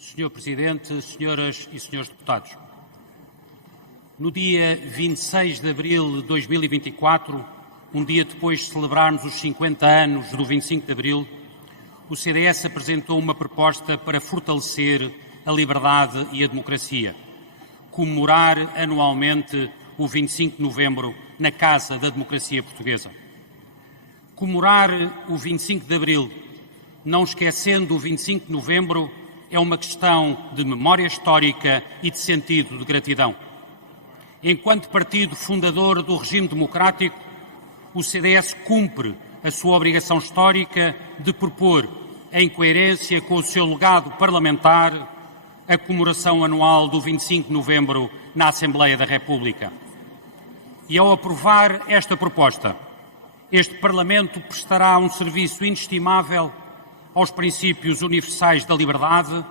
Senhor Presidente, senhoras e senhores deputados, no dia 26 de abril de 2024, um dia depois de celebrarmos os 50 anos do 25 de abril, o CDS apresentou uma proposta para fortalecer a liberdade e a democracia, comemorar anualmente o 25 de novembro na Casa da Democracia Portuguesa. Comemorar o 25 de abril, não esquecendo o 25 de novembro, é uma questão de memória histórica e de sentido de gratidão. Enquanto partido fundador do regime democrático, o CDS cumpre a sua obrigação histórica de propor, em coerência com o seu legado parlamentar, a comemoração anual do 25 de novembro na Assembleia da República. E ao aprovar esta proposta, este Parlamento prestará um serviço inestimável aos princípios universais da liberdade,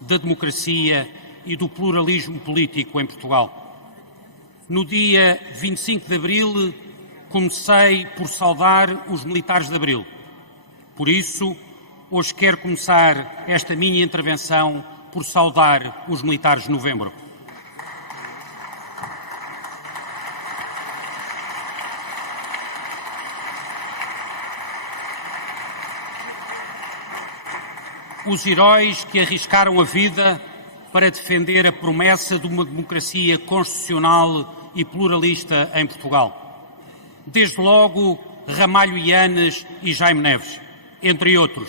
da democracia e do pluralismo político em Portugal. No dia 25 de abril, comecei por saudar os militares de abril. Por isso, hoje quero começar esta minha intervenção por saudar os militares de novembro. Os heróis que arriscaram a vida para defender a promessa de uma democracia constitucional e pluralista em Portugal. Desde logo, Ramalho Yanes e Jaime Neves, entre outros,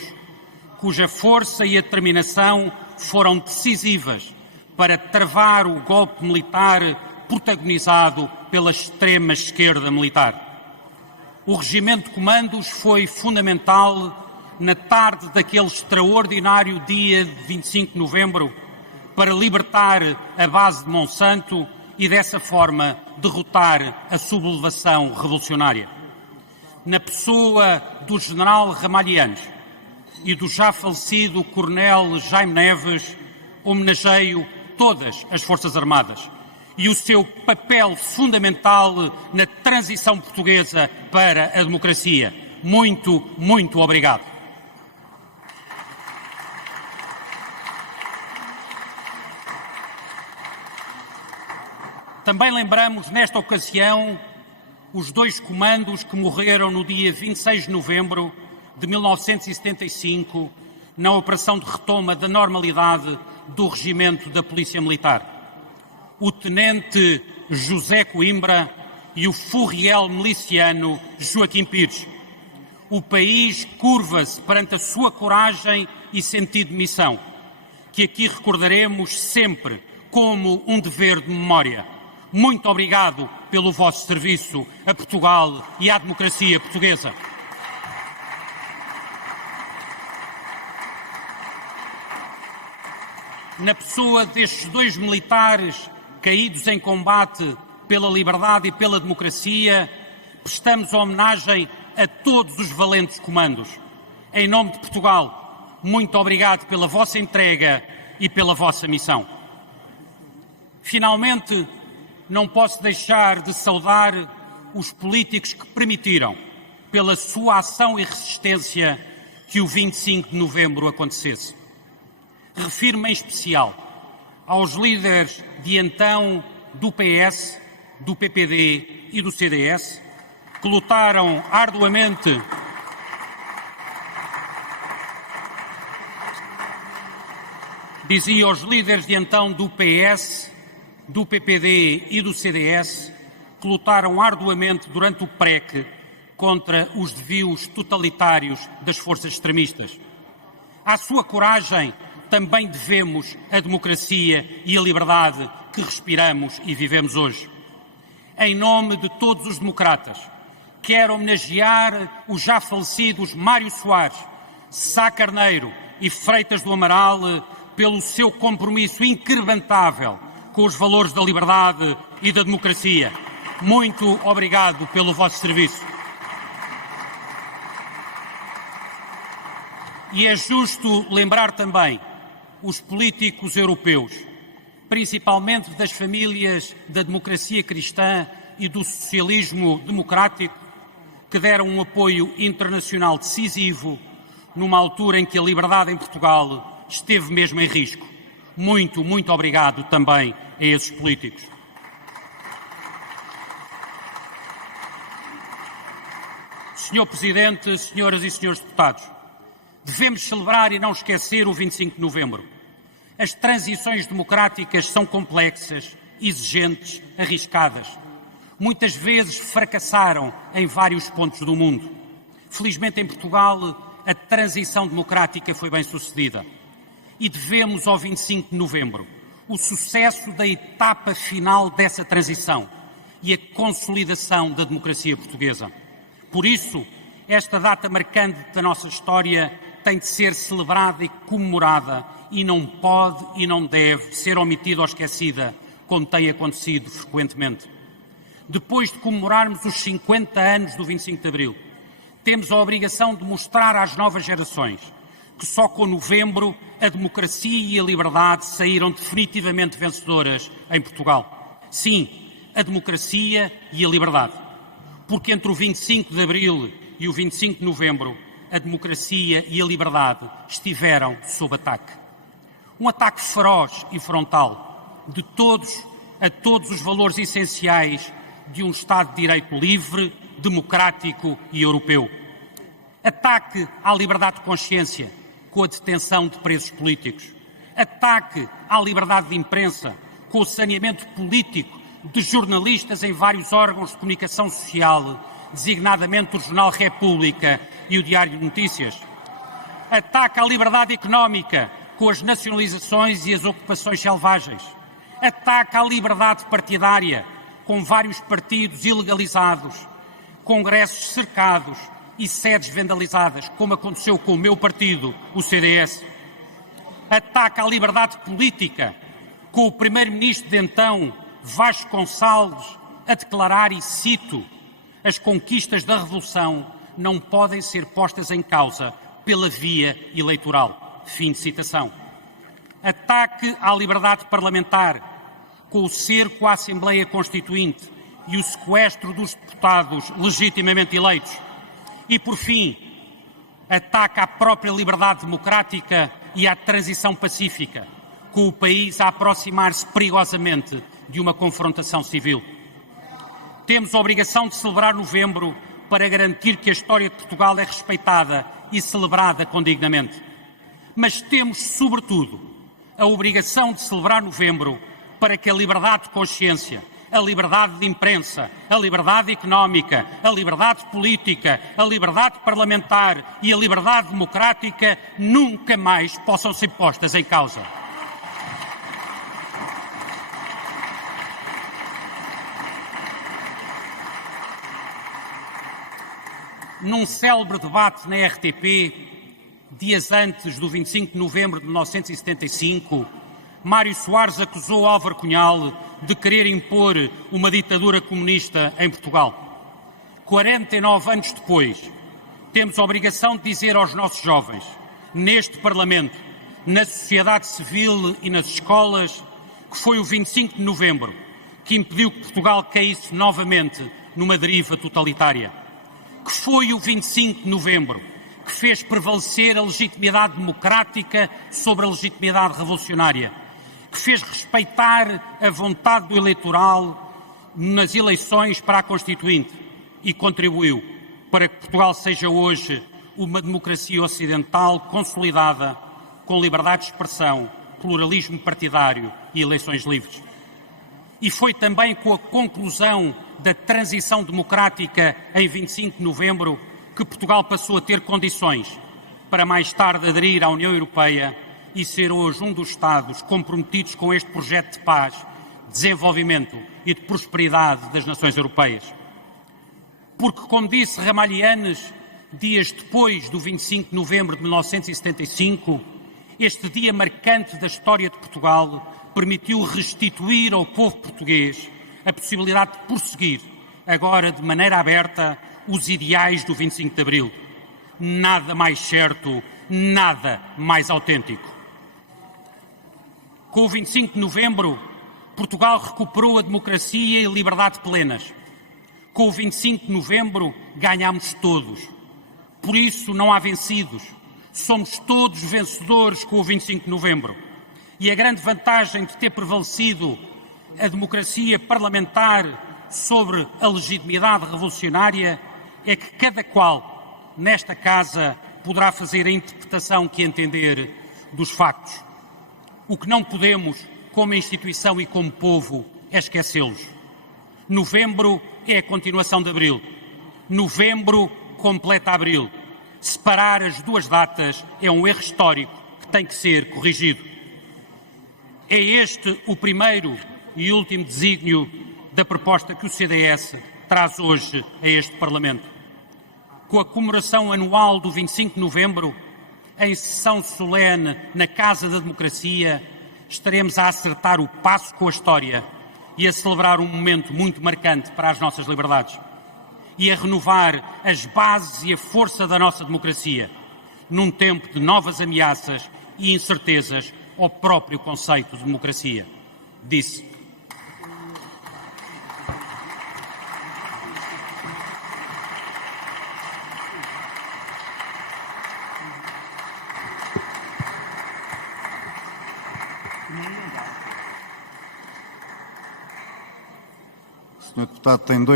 cuja força e a determinação foram decisivas para travar o golpe militar protagonizado pela extrema esquerda militar. O Regimento de Comandos foi fundamental na tarde daquele extraordinário dia de 25 de novembro para libertar a base de Monsanto e, dessa forma, derrotar a sublevação revolucionária. Na pessoa do general Ramalho Yanes e do já falecido coronel Jaime Neves, homenageio todas as Forças Armadas e o seu papel fundamental na transição portuguesa para a democracia. Muito, muito obrigado. Também lembramos, nesta ocasião, os dois comandos que morreram no dia 26 de novembro de 1975 na operação de retoma da normalidade do regimento da Polícia Militar. O tenente José Coimbra e o furriel miliciano Joaquim Pires. O país curva-se perante a sua coragem e sentido de missão, que aqui recordaremos sempre como um dever de memória. Muito obrigado pelo vosso serviço a Portugal e à democracia portuguesa. Na pessoa destes dois militares caídos em combate pela liberdade e pela democracia, prestamos homenagem a todos os valentes comandos. Em nome de Portugal, muito obrigado pela vossa entrega e pela vossa missão. Finalmente, não posso deixar de saudar os políticos que permitiram, pela sua ação e resistência, que o 25 de novembro acontecesse. Refiro-me em especial aos líderes de então do PS, do PPD e do CDS, que lutaram arduamente dizia aos líderes de então do PS, do PPD e do CDS, que lutaram arduamente durante o PREC contra os desvios totalitários das forças extremistas. À sua coragem também devemos a democracia e a liberdade que respiramos e vivemos hoje. Em nome de todos os democratas, quero homenagear os já falecidos Mário Soares, Sá Carneiro e Freitas do Amaral pelo seu compromisso inquebrantável com os valores da liberdade e da democracia. Muito obrigado pelo vosso serviço. E é justo lembrar também os políticos europeus, principalmente das famílias da democracia cristã e do socialismo democrático, que deram um apoio internacional decisivo numa altura em que a liberdade em Portugal esteve mesmo em risco. muito, muito obrigado também a esses políticos. Senhor Presidente, senhoras e senhores deputados, devemos celebrar e não esquecer o 25 de novembro. As transições democráticas são complexas, exigentes, arriscadas. Muitas vezes fracassaram em vários pontos do mundo. Felizmente, em Portugal, a transição democrática foi bem sucedida. E devemos ao 25 de novembro o sucesso da etapa final dessa transição e a consolidação da democracia portuguesa. Por isso, esta data marcante da nossa história tem de ser celebrada e comemorada e não pode e não deve ser omitida ou esquecida, como tem acontecido frequentemente. Depois de comemorarmos os 50 anos do 25 de Abril, temos a obrigação de mostrar às novas gerações que só com novembro a democracia e a liberdade saíram definitivamente vencedoras em Portugal. Sim, a democracia e a liberdade. Porque entre o 25 de Abril e o 25 de Novembro, a democracia e a liberdade estiveram sob ataque. Um ataque feroz e frontal de todos a todos os valores essenciais de um Estado de Direito livre, democrático e europeu. Ataque à liberdade de consciência, com a detenção de presos políticos. Ataque à liberdade de imprensa, com o saneamento político de jornalistas em vários órgãos de comunicação social, designadamente o Jornal República e o Diário de Notícias. Ataque à liberdade económica, com as nacionalizações e as ocupações selvagens. Ataque à liberdade partidária, com vários partidos ilegalizados, congressos cercados e sedes vandalizadas, como aconteceu com o meu partido, o CDS. Ataque à liberdade política, com o primeiro-ministro de então, Vasconcelos, a declarar, e cito, as conquistas da Revolução não podem ser postas em causa pela via eleitoral. Fim de citação. Ataque à liberdade parlamentar, com o cerco à Assembleia Constituinte e o sequestro dos deputados legitimamente eleitos. E, por fim, ataque à própria liberdade democrática e à transição pacífica, com o país a aproximar-se perigosamente de uma confrontação civil. Temos a obrigação de celebrar novembro para garantir que a história de Portugal é respeitada e celebrada condignamente. Mas temos, sobretudo, a obrigação de celebrar novembro para que a liberdade de consciência, a liberdade de imprensa, a liberdade económica, a liberdade política, a liberdade parlamentar e a liberdade democrática nunca mais possam ser postas em causa. Num célebre debate na RTP, dias antes do 25 de novembro de 1975, Mário Soares acusou Álvaro Cunhal de querer impor uma ditadura comunista em Portugal. 49 anos depois, temos a obrigação de dizer aos nossos jovens, neste Parlamento, na sociedade civil e nas escolas, que foi o 25 de novembro que impediu que Portugal caísse novamente numa deriva totalitária. Que foi o 25 de novembro que fez prevalecer a legitimidade democrática sobre a legitimidade revolucionária, que fez respeitar a vontade do eleitoral nas eleições para a Constituinte e contribuiu para que Portugal seja hoje uma democracia ocidental consolidada, com liberdade de expressão, pluralismo partidário e eleições livres. E foi também com a conclusão da transição democrática em 25 de novembro que Portugal passou a ter condições para mais tarde aderir à União Europeia e ser hoje um dos Estados comprometidos com este projeto de paz, desenvolvimento e de prosperidade das nações europeias. Porque, como disse Ramalhianes, dias depois do 25 de novembro de 1975, este dia marcante da história de Portugal permitiu restituir ao povo português a possibilidade de prosseguir, agora de maneira aberta, os ideais do 25 de Abril. Nada mais certo, nada mais autêntico. Com o 25 de novembro, Portugal recuperou a democracia e a liberdade plenas. Com o 25 de novembro, ganhámos todos. Por isso, não há vencidos. Somos todos vencedores com o 25 de novembro. E a grande vantagem de ter prevalecido a democracia parlamentar sobre a legitimidade revolucionária é que cada qual, nesta Casa, poderá fazer a interpretação que entender dos factos. O que não podemos, como instituição e como povo, é esquecê-los. Novembro é a continuação de Abril. Novembro completa Abril. Separar as duas datas é um erro histórico que tem que ser corrigido. É este o primeiro e último desígnio da proposta que o CDS traz hoje a este Parlamento. Com a comemoração anual do 25 de novembro, em sessão solene na Casa da Democracia, estaremos a acertar o passo com a história e a celebrar um momento muito marcante para as nossas liberdades e a renovar as bases e a força da nossa democracia, num tempo de novas ameaças e incertezas ao próprio conceito de democracia. Disse. O senhor deputado tem 2